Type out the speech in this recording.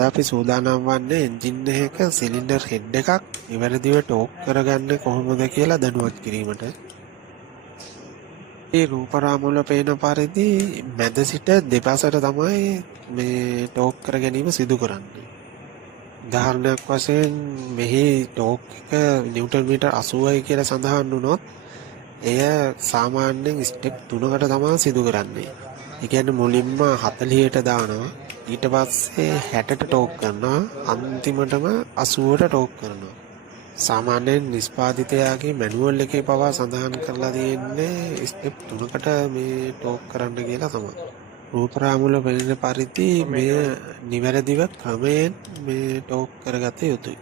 අපි සූදානම් වන්නේ එන්ජින් එක සිලින්ඩර් හෙඩ් එකක් නිවැරදිව ටෝක් කරගන්න කොහොමද කියලා දැනුවත් කිරීමට. ඒ රූපරාමුවල පේන පරිදි මැද සිට දෙපසට තමයි මේ ටෝක් කර ගැනීම සිදු කරන්නේ. උදාහරණයක් වශයෙන් මෙහි ටෝක් එක නිව්ටන් මීටර් 80යි කියලා සඳහන් වුණොත් එය සාමාන්‍යයෙන් ස්ටෙප් 3කට තමයි සිදු කරන්නේ. ඒ කියන්නේ මුලින්ම 40ට දානවා, ඊට පස්සේ 60ට ටෝක් කරනවා, අන්තිමටම 80ට ටෝක් කරනවා. සාමාන්‍යයෙන් නිෂ්පාදිතයාගේ මැනුවල් එකේ පවා සඳහන් කරලා තියෙන්නේ ස්ටෙප් 3කට මේ ටෝක් කරන්න කියලා තමයි. රූපරාමුවල පෙනෙන පරිදි මෙය නිවැරදිව ක්‍රමයෙන් මේ ටෝක් කරගත යුතුයි.